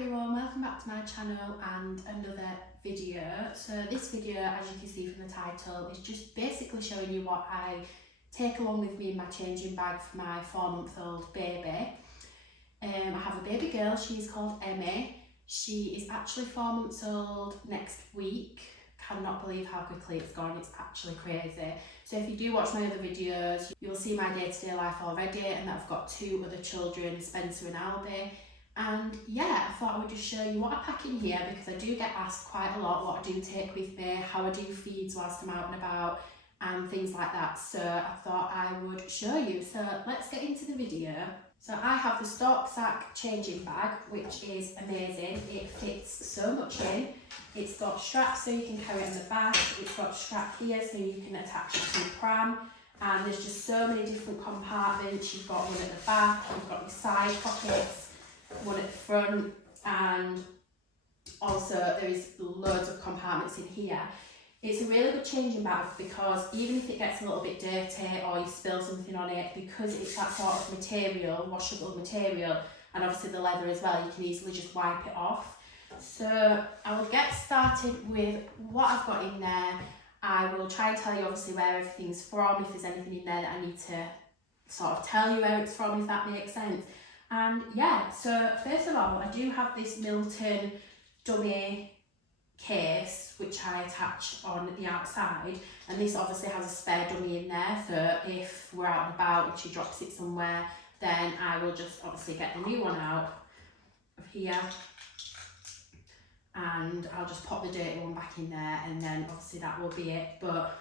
everyone, welcome back to my channel and another video. So this video, as you can see from the title, is just basically showing you what I take along with me in my changing bag for my 4-month-old baby. I have a baby girl, she's called Emmy. She is actually 4 months old next week. Cannot believe how quickly it's gone, it's actually crazy. So if you do watch my other videos, you'll see my day-to-day life already, and that I've got 2 other children, Spencer and Albie. And yeah, I thought I would just show you what I pack in here, because I do get asked quite a lot what I do take with me, how I do feeds whilst I'm out and about, and things like that. So I thought I would show you. So let's get into the video. So I have the Stork Sack changing bag, which is amazing. It fits so much in. It's got straps so you can carry it on the back. It's got a strap here so you can attach it to the pram. And there's just so many different compartments. You've got one at the back, you've got your side pockets, one at the front, and also there is loads of compartments in here. It's a really good changing bag, because even if it gets a little bit dirty or you spill something on it, because it's that sort of material, washable material, and obviously the leather as well, you can easily just wipe it off. So I will get started with what I've got in there. I will try and tell you obviously where everything's from, if there's anything in there that I need to sort of tell you where it's from, if that makes sense. And yeah, so first of all, I do have this Milton dummy case which I attach on the outside, and this obviously has a spare dummy in there for if we're out and about and she drops it somewhere, then I will just obviously get the new one out of here and I'll just pop the dirty one back in there, and then obviously that will be it. But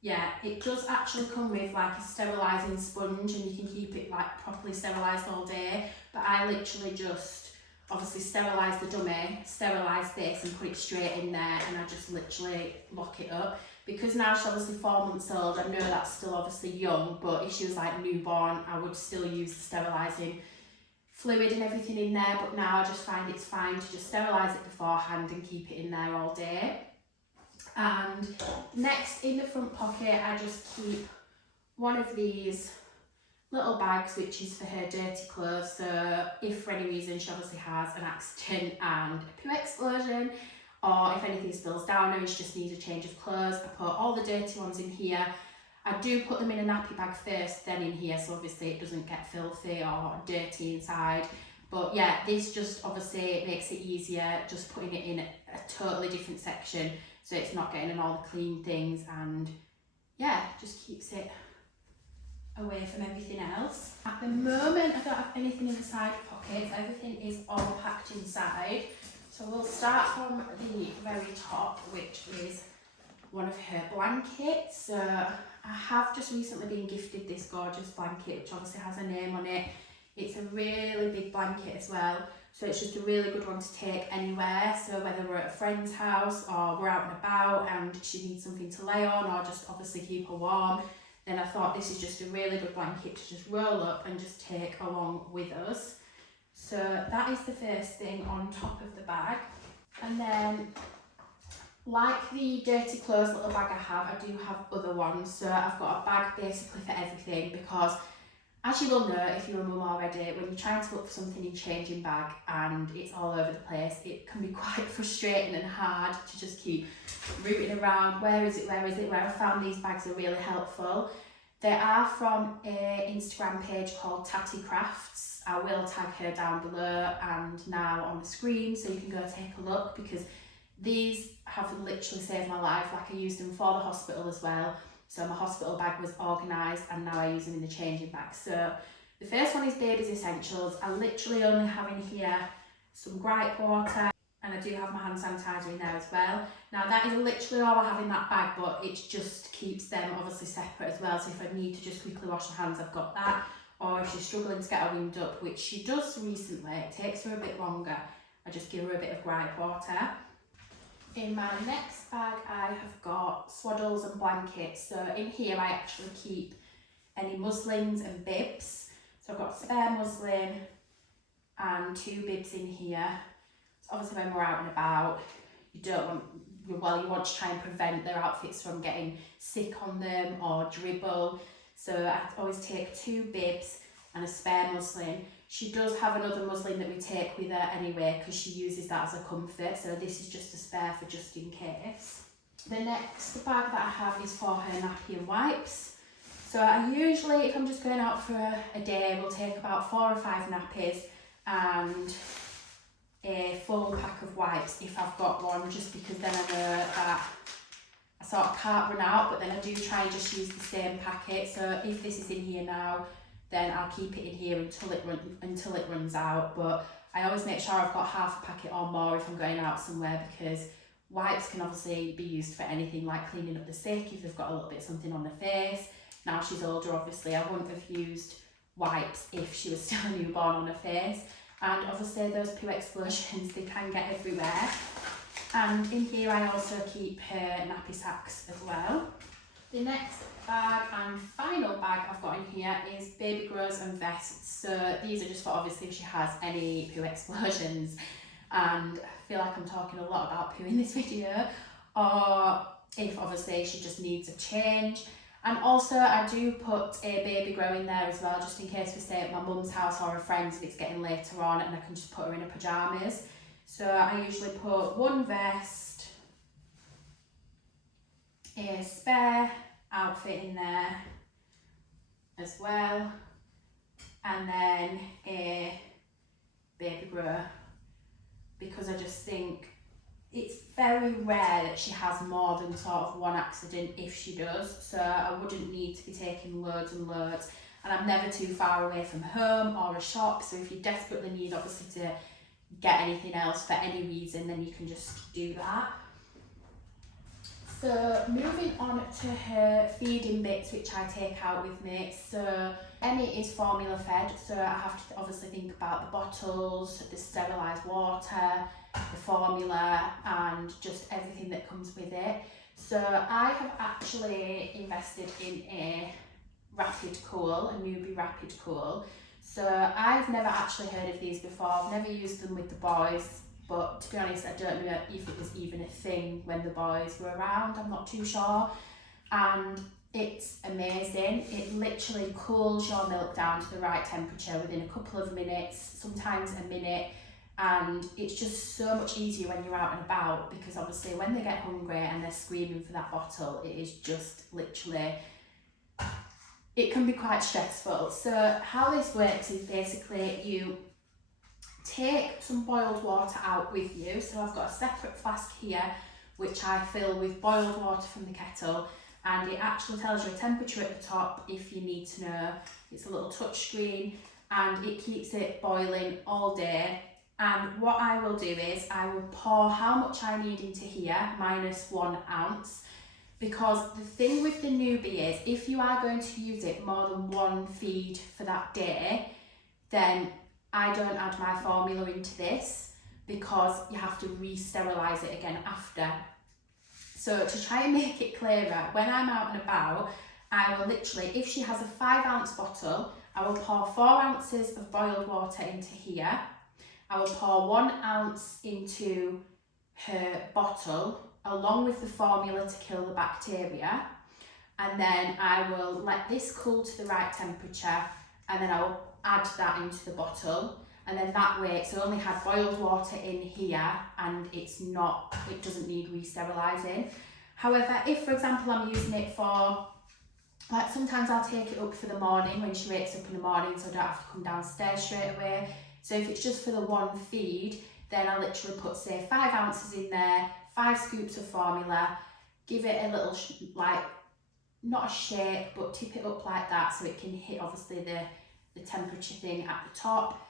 yeah, it does actually come with like a sterilising sponge, and you can keep it like properly sterilised all day. But I literally just obviously sterilise the dummy, sterilise this and put it straight in there, and I just literally lock it up. Because now she's obviously 4 months old, I know that's still obviously young, but if she was like newborn, I would still use the sterilising fluid and everything in there. But now I just find it's fine to just sterilise it beforehand and keep it in there all day. And next, in the front pocket, I just keep one of these little bags, which is for her dirty clothes. So if for any reason she obviously has an accident and a poo explosion, or if anything spills down and she just needs a change of clothes, I put all the dirty ones in here. I do put them in a nappy bag first, then in here, so obviously it doesn't get filthy or dirty inside. But yeah, this just obviously makes it easier, just putting it in a totally different section, so it's not getting in all the clean things, and yeah, just keeps it away from everything else. At the moment, I don't have anything in the side pockets, everything is all packed inside. So we'll start from the very top, which is one of her blankets. So I have just recently been gifted this gorgeous blanket, which obviously has a name on it. It's a really big blanket as well, so it's just a really good one to take anywhere. So whether we're at a friend's house or we're out and about and she needs something to lay on, or just obviously keep her warm, then I thought this is just a really good blanket to just roll up and just take along with us. So that is the first thing on top of the bag. And then, like the dirty clothes little bag I have, I do have other ones. So I've got a bag basically for everything, because as you will know if you're a mum already, when you're trying to look for something in changing bag and it's all over the place, it can be quite frustrating and hard to just keep rooting around. Where is it? Where is it? Where I found these bags are really helpful. They are from an Instagram page called Tatty Crafts. I will tag her down below and now on the screen, so you can go take a look, because these have literally saved my life. Like, I used them for the hospital as well. So my hospital bag was organised, and now I use them in the changing bag. So the first one is Baby's Essentials. I literally only have in here some gripe water, and I do have my hand sanitizer in there as well. Now that is literally all I have in that bag, but it just keeps them obviously separate as well. So if I need to just quickly wash my hands, I've got that. Or if she's struggling to get her wind up, which she does recently, it takes her a bit longer, I just give her a bit of gripe water. In my next bag, I have got swaddles and blankets. So in here, I actually keep any muslins and bibs. So I've got spare muslin and 2 bibs in here. So obviously when we're out and about, you want to try and prevent their outfits from getting sick on them or dribble. So I always take 2 bibs and a spare muslin. She does have another muslin that we take with her anyway because she uses that as a comfort, so this is just a spare for just in case. The next bag that I have is for her nappy and wipes. So I usually, if I'm just going out for a day, will take about 4 or 5 nappies and a full pack of wipes if I've got one, just because then I know that I sort of can't run out, but then I do try and just use the same packet. So if this is in here now, then I'll keep it in here until it runs out. But I always make sure I've got half a packet or more if I'm going out somewhere, because wipes can obviously be used for anything, like cleaning up the sick if they've got a little bit of something on their face. Now she's older, obviously I wouldn't have used wipes if she was still a newborn on her face. And obviously those poo explosions, they can get everywhere. And in here I also keep her nappy sacks as well. The next bag and final bag I've got in here is baby grows and vests. So these are just for obviously if she has any poo explosions, and I feel like I'm talking a lot about poo in this video, or if obviously she just needs a change. And also I do put a baby grow in there as well, just in case we stay at my mum's house or a friend's if it's getting later on, and I can just put her in her pyjamas. So I usually put one vest, a spare outfit in there as well, and then a baby grow, because I just think it's very rare that she has more than sort of one accident if she does, so I wouldn't need to be taking loads and loads, and I'm never too far away from home or a shop, so if you desperately need obviously to get anything else for any reason, then you can just do that. So moving on to her feeding bits, which I take out with me. So Emmy is formula fed, so I have to obviously think about the bottles, the sterilised water, the formula, and just everything that comes with it. So I have actually invested in a Rapid Cool, a Newbie Rapid Cool. So I've never actually heard of these before, I've never used them with the boys, but to be honest I don't know if it was even a thing when the boys were around, I'm not too sure. And it's amazing, it literally cools your milk down to the right temperature within a couple of minutes, sometimes a minute, and it's just so much easier when you're out and about, because obviously when they get hungry and they're screaming for that bottle, it is just literally, it can be quite stressful. So how this works is basically you take some boiled water out with you. So I've got a separate flask here which I fill with boiled water from the kettle, and it actually tells you a temperature at the top if you need to know. It's a little touch screen and it keeps it boiling all day. And what I will do is I will pour how much I need into here, minus 1 ounce. Because the thing with the Newbie is, if you are going to use it more than one feed for that day, then I don't add my formula into this, because you have to re-sterilise it again after. So to try and make it clearer, when I'm out and about, I will literally, if she has a 5 ounce bottle, I will pour 4 ounces of boiled water into here. I will pour 1 ounce into her bottle, along with the formula to kill the bacteria, and then I will let this cool to the right temperature, and then I will add that into the bottle, and then that way it's only had boiled water in here and it doesn't need re-sterilising. However, if for example I'm using it for, like sometimes I'll take it up for the morning when she wakes up in the morning, so I don't have to come downstairs straight away. So if it's just for the one feed, then I literally put say 5 ounces in there, 5 scoops of formula, give it a little, like, not a shake, but tip it up like that so it can hit obviously the temperature thing at the top,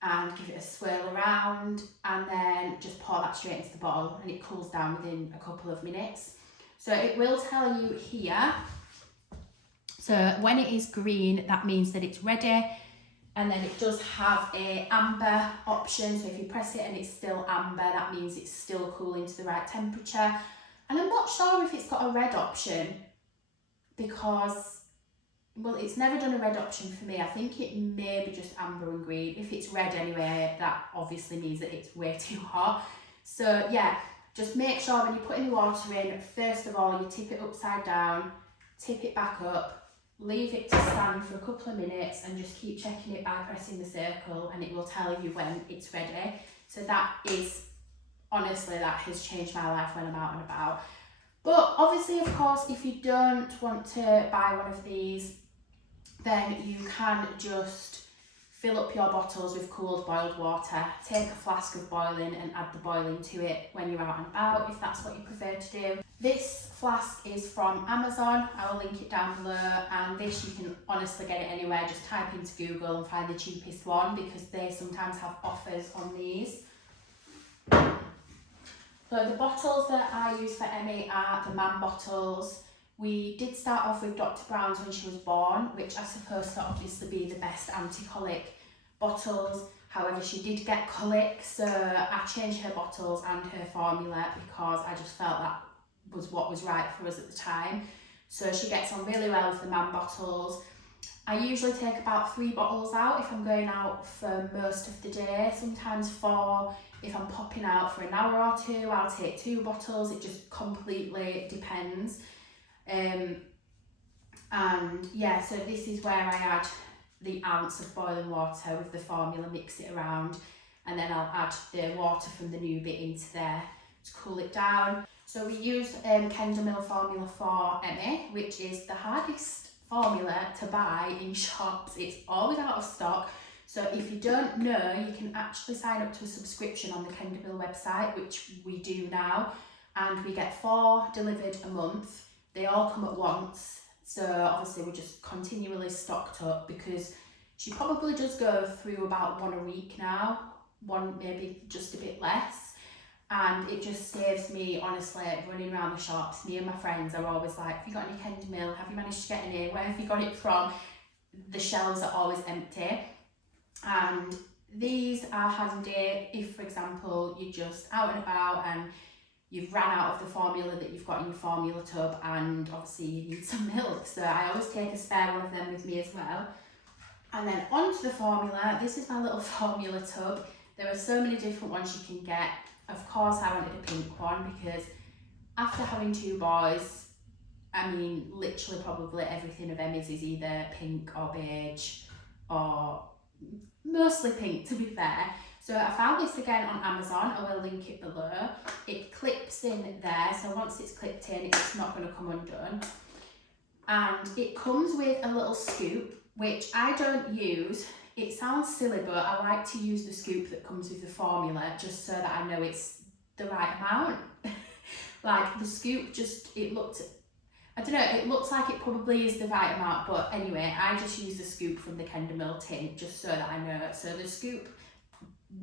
and give it a swirl around, and then just pour that straight into the bottle, and it cools down within a couple of minutes. So it will tell you here, so when it is green, that means that it's ready. And then it does have a amber option, so if you press it and it's still amber, that means it's still cooling to the right temperature. And I'm not sure if it's got a red option, because, well, it's never done a red option for me. I think it may be just amber and green. If it's red anyway, that obviously means that it's way too hot. So yeah, just make sure when you're putting the water in, first of all, you tip it upside down, tip it back up, leave it to stand for a couple of minutes and just keep checking it by pressing the circle, and it will tell you when it's ready. So that is, honestly, that has changed my life when I'm out and about. But obviously, of course, if you don't want to buy one of these, then you can just fill up your bottles with cooled boiled water, take a flask of boiling and add the boiling to it when you're out and about, if that's what you prefer to do. This flask is from Amazon, I will link it down below, and this you can honestly get it anywhere. Just type into Google and find the cheapest one, because they sometimes have offers on these. So the bottles that I use for Emmy are the Man bottles. We did start off with Dr. Brown's when she was born, which I suppose to obviously be the best anti-colic bottles. However, she did get colic, so I changed her bottles and her formula because I just felt that was what was right for us at the time. So she gets on really well with the Man bottles. I usually take about 3 bottles out if I'm going out for most of the day, sometimes 4. If I'm popping out for an hour or 2, I'll take 2 bottles. It just completely depends. And yeah, so this is where I add the ounce of boiling water with the formula, mix it around, and then I'll add the water from the new bit into there to cool it down. So we use Kendall Mill formula for Emmy, which is the hardest formula to buy in shops. It's always out of stock. So if you don't know, you can actually sign up to a subscription on the Kendall Mill website, which we do now, and we get 4 delivered a month. They all come at once, so obviously we're just continually stocked up, because she probably does go through about 1 a week now, 1 maybe just a bit less, and it just saves me, honestly, running around the shops. Me and my friends are always like, have you got any Kendall Mill? Have you managed to get any? Where have you got it from? The shelves are always empty, and these are handy if, for example, you're just out and about and you've ran out of the formula that you've got in your formula tub, and obviously you need some milk. So I always take a spare one of them with me as well. And then onto the formula. This is my little formula tub. There are so many different ones you can get. Of course, I wanted a pink one because after having 2 boys, I mean, literally probably everything of Emmy's is either pink or beige, or mostly pink, to be fair. So I found this again on Amazon. I will link it below. It clips in there, so once it's clipped in, it's not going to come undone. And it comes with a little scoop, which I don't use. It sounds silly, but I like to use the scoop that comes with the formula, just so that I know it's the right amount. Like the scoop it looks like it probably is the right amount, but anyway, I just use the scoop from the Kendall Mill tin, just so that I know. So the scoop,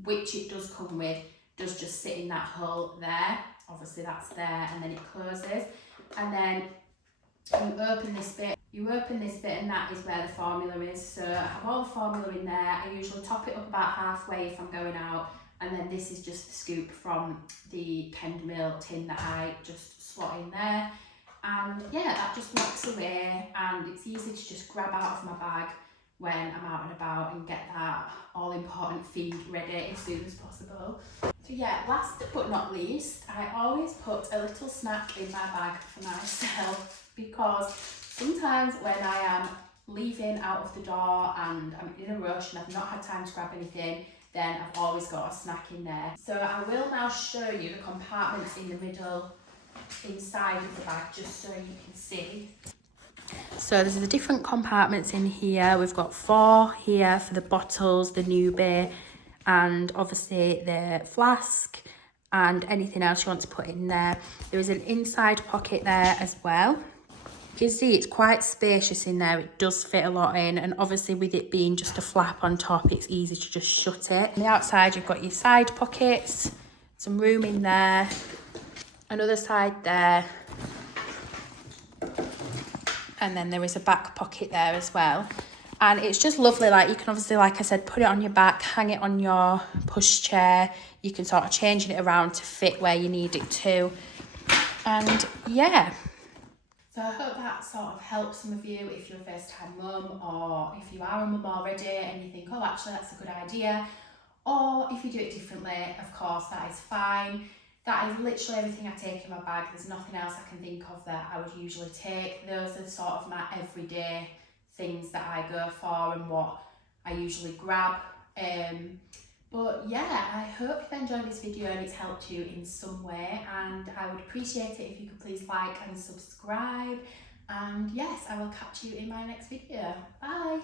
which it does come with, does just sit in that hole there. Obviously that's there, and then it closes, and then you open this bit, and that is where the formula is. So I have all the formula in there. I usually top it up about halfway if I'm going out, and then this is just the scoop from the Kendall Mill tin that I just slot in there. And yeah, that just works away, and it's easy to just grab out of my bag when I'm out and about and get that all important feed ready as soon as possible. So yeah, last but not least, I always put a little snack in my bag for myself, because sometimes when I am leaving out of the door and I'm in a rush and I've not had time to grab anything, then I've always got a snack in there. So I will now show you the compartments in the middle inside of the bag, just so you can see. So there's the different compartments in here. We've got 4 here for the bottles, the newbie, and obviously the flask and anything else you want to put in there. There is an inside pocket there as well. You can see it's quite spacious in there. It does fit a lot in, and obviously with it being just a flap on top, it's easy to just shut it. On the outside you've got your side pockets, some room in there, another side there, and then there is a back pocket there as well. And it's just lovely. Like, you can obviously, like I said, put it on your back, hang it on your push chair. You can sort of change it around to fit where you need it to. And yeah. So I hope that sort of helps some of you if you're a first time mum, or if you are a mum already and you think, oh, actually that's a good idea. Or if you do it differently, of course, that is fine. That is literally everything I take in my bag. There's nothing else I can think of that I would usually take. Those are sort of my everyday things that I go for and what I usually grab. But yeah, I hope you've enjoyed this video and it's helped you in some way, and I would appreciate it if you could please like and subscribe. And yes, I will catch you in my next video. Bye!